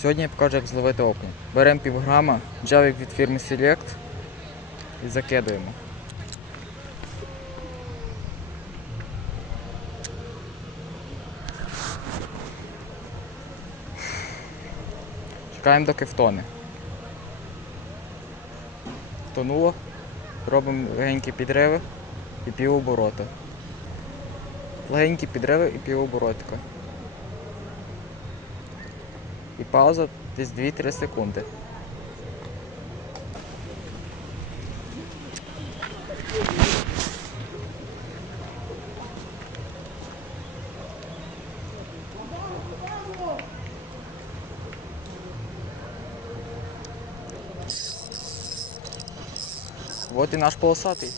Сьогодні я покажу, як зловити окунь. Беремо пів грама, джавик від фірми Select і закидуємо. Чекаємо, доки втоне. Втонуло. Робимо легенькі підриви і півоборота. Легенькі підриви і півоборотика. І пауза десь 2-3 секунди. Вот і наш полосатий.